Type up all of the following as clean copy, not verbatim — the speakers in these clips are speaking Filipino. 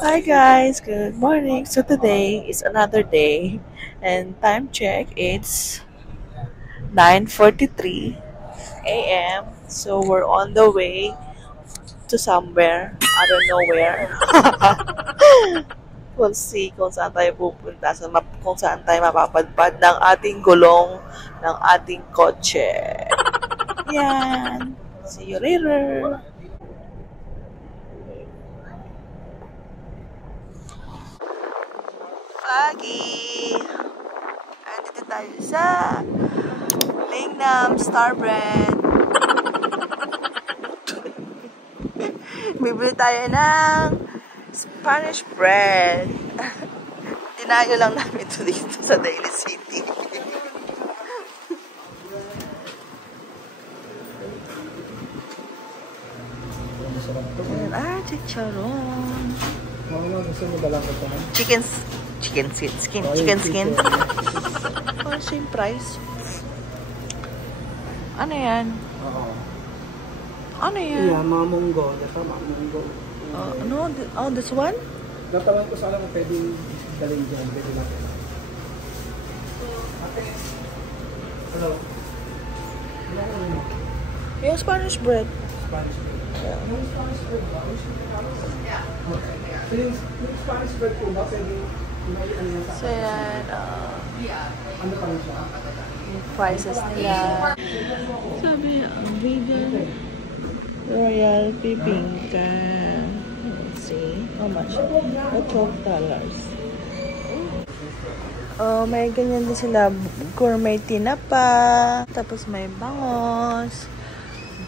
Hi guys, good morning. So today is another day and time check it's 9:43 a.m. So we're on the way to somewhere. I don't know where. We'll see kung saan tayo pupunta, kung saan tayo mapapadpad ng ating gulong ng ating kotse. Yan. See you later. Foggy! Andito tayo sa Lingnam Starbread. Bibili tayo ng Spanish bread. Tinayo lang namin ito dito sa Daly City. Ayan, chicharon. Chicken skin. Oh, same price. Ano yan? Ano yan? Yeah, mga munggo. Dito, mga munggo. Ano? Oh, this one? Natawan ko sana kung pwedeng dalhin dyan. Pwede natin. Ate. Hello. Yung Spanish bread. Spanish bread. Yeah. Yung Spanish bread ba? Yung Spanish bread po ba? Pwedeng so yan, ano pa rin siya? yung prices nila. Sabi, vegan royal bibingka. Let's see, how much? $12. Oh, may ganyan din sila, gourmet tinapa, tapos may bangos,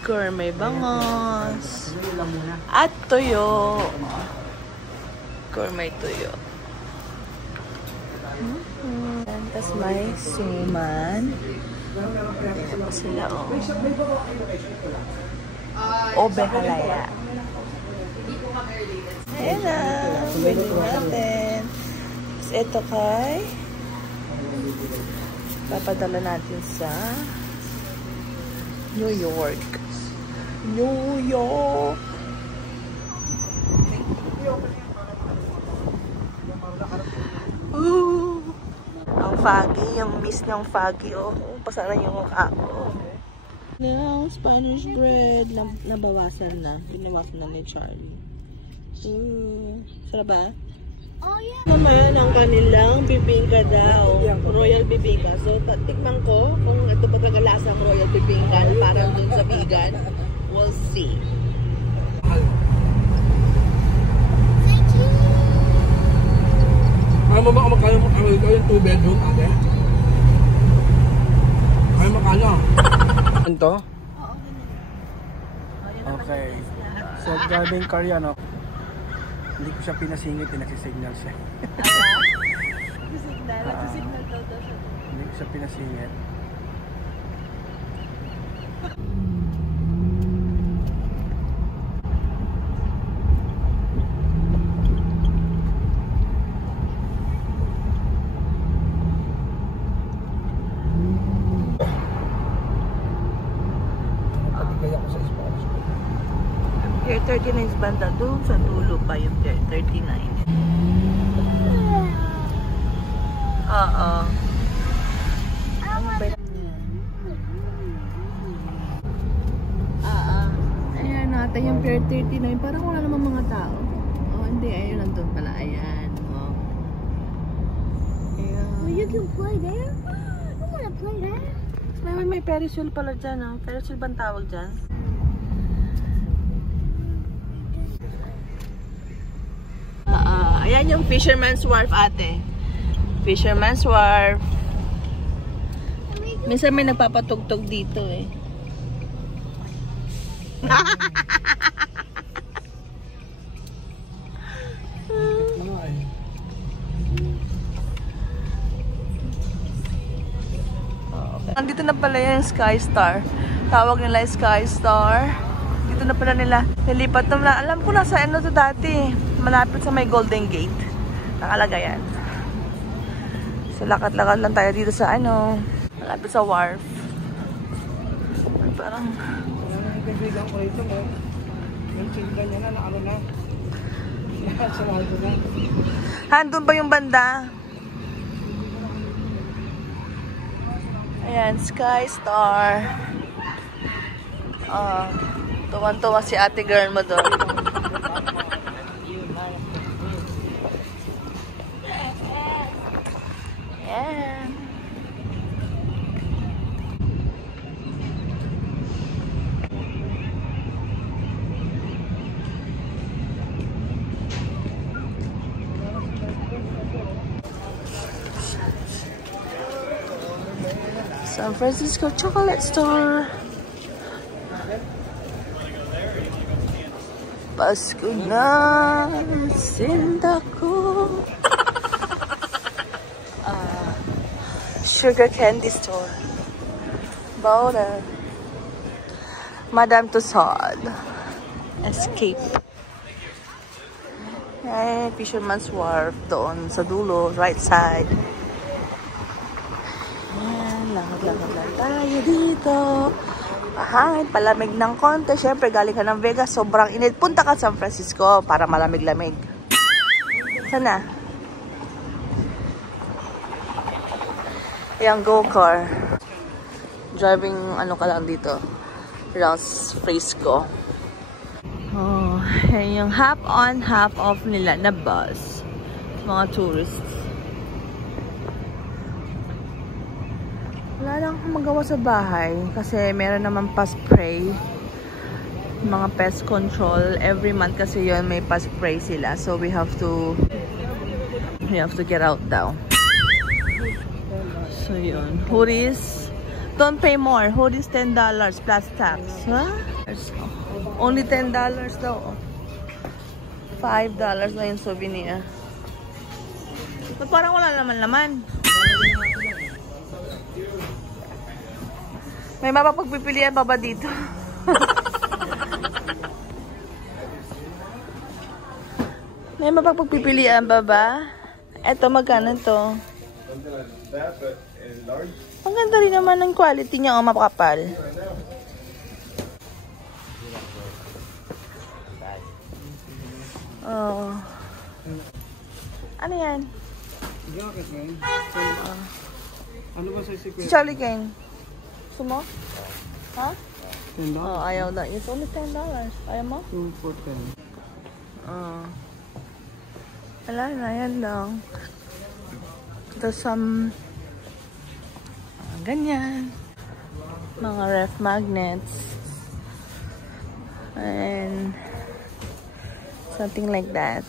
gourmet bangos, at tuyo. Gourmet tuyo. Tapos may suman. Ayan pa sila, oh. Obe halaya. Ayan na. Bili natin. Tapos ito kay papadala natin sa New York. New York. Ooh. Ang foggy, yung mist ng foggy, oh. Pasaran yung mukha ko. Now, Spanish bread, nabawasan na. Binawasan na ni Charlie. Ooh. Sarap ba? Oh, yeah. Naman ang kanilang bibingka daw. Royal bibingka. So, tikman ko kung ito pa tagalasang royal bibingka na parang dun sa vegan. We'll see. Ayaw mo ba kung magkano ito yung 2 bedroom, ate? Ayaw magkano? Ano to? Okay. Self-driving car yan, oh. Hindi ko siya pinasingit, nagsisignal siya. Nagsisignal daw siya. Hindi ko siya pinasingit. Pier 39 is banda doon sa dulo pa yung Pier 39. Oo. Ayan natin yung Pier 39. Parang wala namang mga tao. Oh, hindi. Ayun, nandun pala. Ayan. Oh. Ayan. Well, you can play there. I want to play there. May Ferris wheel pala dyan. Oh. Ferris wheel bang tawag dyan? Ayan yung Fisherman's Wharf, ate. Fisherman's Wharf. Minsan may nagpapatugtog dito eh. Nandito na pala yung Sky Star. Tawag nila Sky Star. Dito na pala nila nilipat na. Alam ko nasa ano to dati. Malapit sa may Golden Gate. Nakalagay yan. So lakad-lakad lang tayo dito sa ano. Malapit sa wharf. Parang kaibigan ko rito mo. Yung children niya na ano na. Handun ba yung banda? Ayan, Sky Star. Tuwan-tuwa si ate girl mo doon. Ayan. San Francisco Chocolate Store. Pasko na, sinta ko. Sugar Candy Store. Bowden. Madame Tussauds. Escape. Ay, Fisherman's Wharf doon sa dulo, right side. Lakad-lakad lang tayo dito. Ahangin, palamig ng konti. Siyempre, galing ka ng Vegas, sobrang init. Punta ka San Francisco para malamig-lamig. Sana? Yung go-car. Driving, ano ka lang dito. Rouse Frisco. Oh, yung half on, half off nila na bus. Mga tourists. Wala lang akong magawa sa bahay kasi meron naman pa-spray, mga pest control every month kasi yon, may pa-spray sila, so we have to get out daw. So yun, hoodies don't pay more, hoodies $10 plus tax. Huh? Only $10 daw. $5 na yung souvenir. But parang wala naman. May mapapagpipilian pa ba dito? May mapapagpipilian pa ba? Eto, magkano to? Ang ganda rin naman ng quality niya, mapakapal. Oh. Ano yan? Ano ba sa secret? Charlie Kane. Gusto mo? Ha? $10. Oh, ayaw na. It's only $10. Ayaw mo? 2 for 10. Wala na, yan lang. Ito ganyan. Mga ref magnets. And something like that.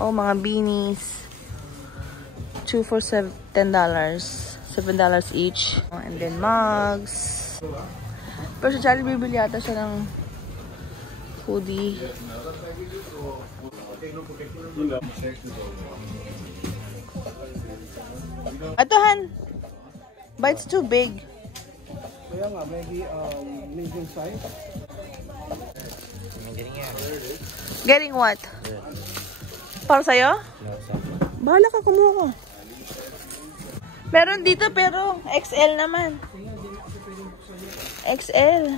Oh, mga beanies. 2 for $10. $7 each. And then mugs. Pero si Charlie bibili yata siya ng hoodie. Ito, Han. But it's too big. Kaya nga, maybe medium size. Getting what? Para sa'yo? Bahala ka, kumuha ko. Meron dito pero XL naman. XL.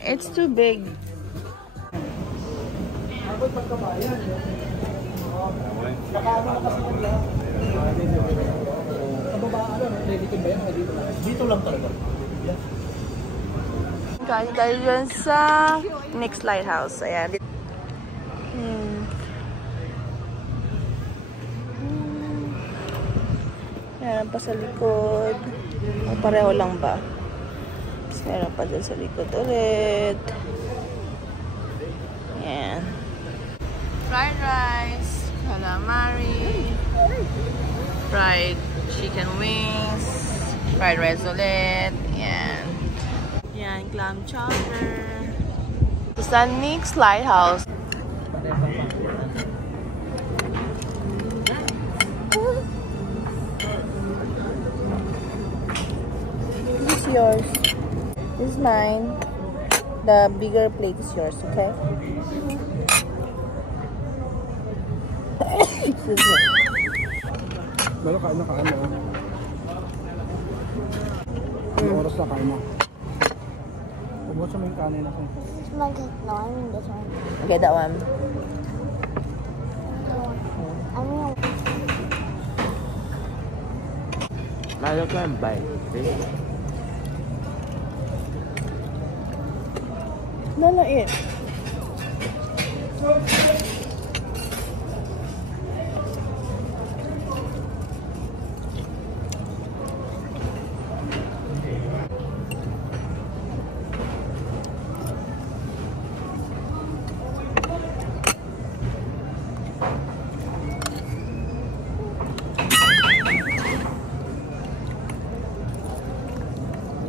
It's too big. Dito lang talaga. Kain tayo dyan sa next lighthouse. Ayan. Meron pa sa likod. O, pareho lang ba? Tapos meron pa dyan sa likod ulit. Ayan. Fried rice. Calamari. Fried chicken wings. Fried rice ulit. Ayan. Ayan, clam chowder. Sa next lighthouse. This is yours. This is mine. The bigger plate is yours, okay? Excuse me. Lalo kain na kain mo. Anong oras na kain mo? Ubos sa may kanin na kain. This one, no, I mean this one. Okay, that one. Kala ko yung bite. Malait.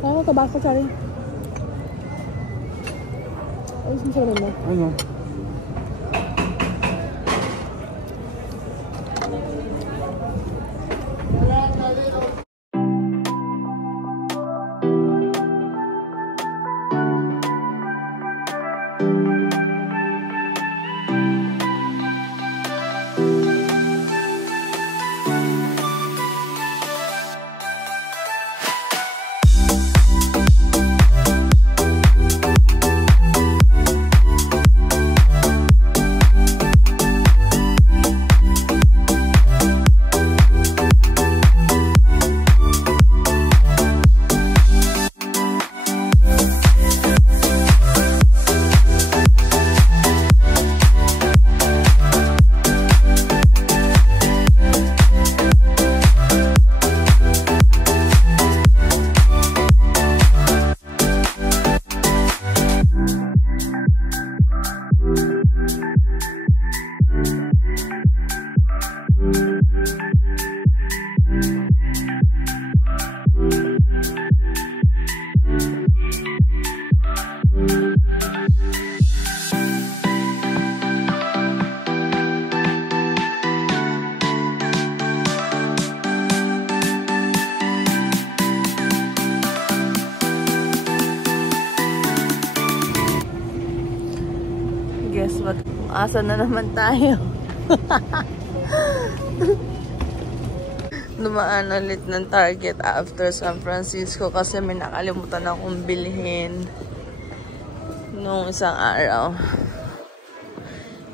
Oh, tabako, sorry. Ayos mo sa mo. Ano? Guess what? Asa na naman tayo? Dumaan ulit ng Target after San Francisco kasi may nakalimutan akong bilhin nung isang araw.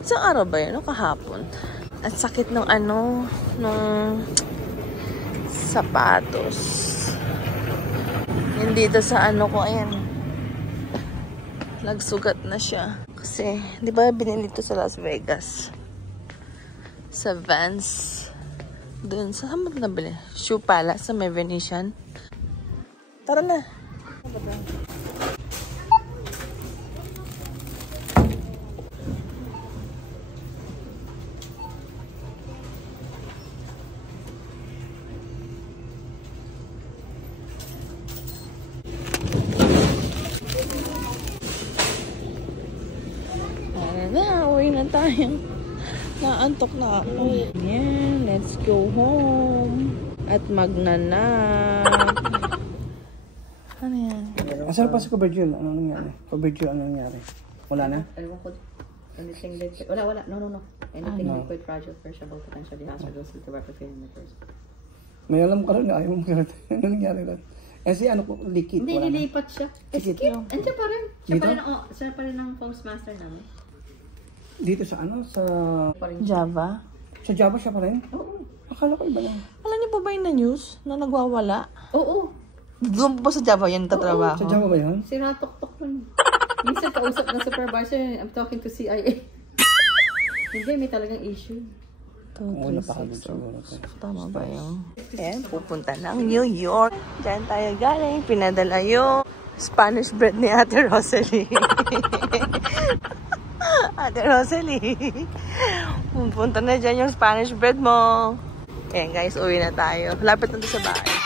Isang araw ba yun? O kahapon? Ang sakit ng nung sapatos. Hindi dito sa ko, ayan. Nagsugat na siya. Kasi, di ba binili ito sa Las Vegas? Sa Vans. Doon, saan mo nabili? Shoe Palace sa may Venetian. Tara na. Uwi na tayo. Naantok na ako. Yeah, let's go home. At magnanap. Ano yan? Asan pa si Covergirl? Ano nangyari? Covergirl, ano nangyari? Wala na? Ewan ko. Anything liquid. Wala. No. Anything liquid, fragile, perishable, potentially hazardous to replicating the person. May alam ka rin na ayaw mo kaya. Ano nangyari rin? Kasi liquid. Hindi, nilipat siya. Liquid. Andiyan pa rin. Siya pa rin ang postmaster namin. Dito sa sa Java? Sa Java siya pa rin? Oo. Akala ko iba lang. Alam niyo pa ba yung na-news na nagwawala? Oo. Doon pa sa Java yan tatrabaho? Sa Java ba yun? Sinatok-tok nun. Minsan kausap ng supervisor, I'm talking to CIA. Hindi, may talagang issue. Oo, napakagod siguro. Tama ba yun? Ayan, pupunta ng New York. Diyan tayo galing. Pinadala yung Spanish bread ni Ate Rosalie. Ate Rosalie. Pupunta na dyan yung Spanish bread mo. Ayan guys, uwi na tayo. Lapit na sa bahay.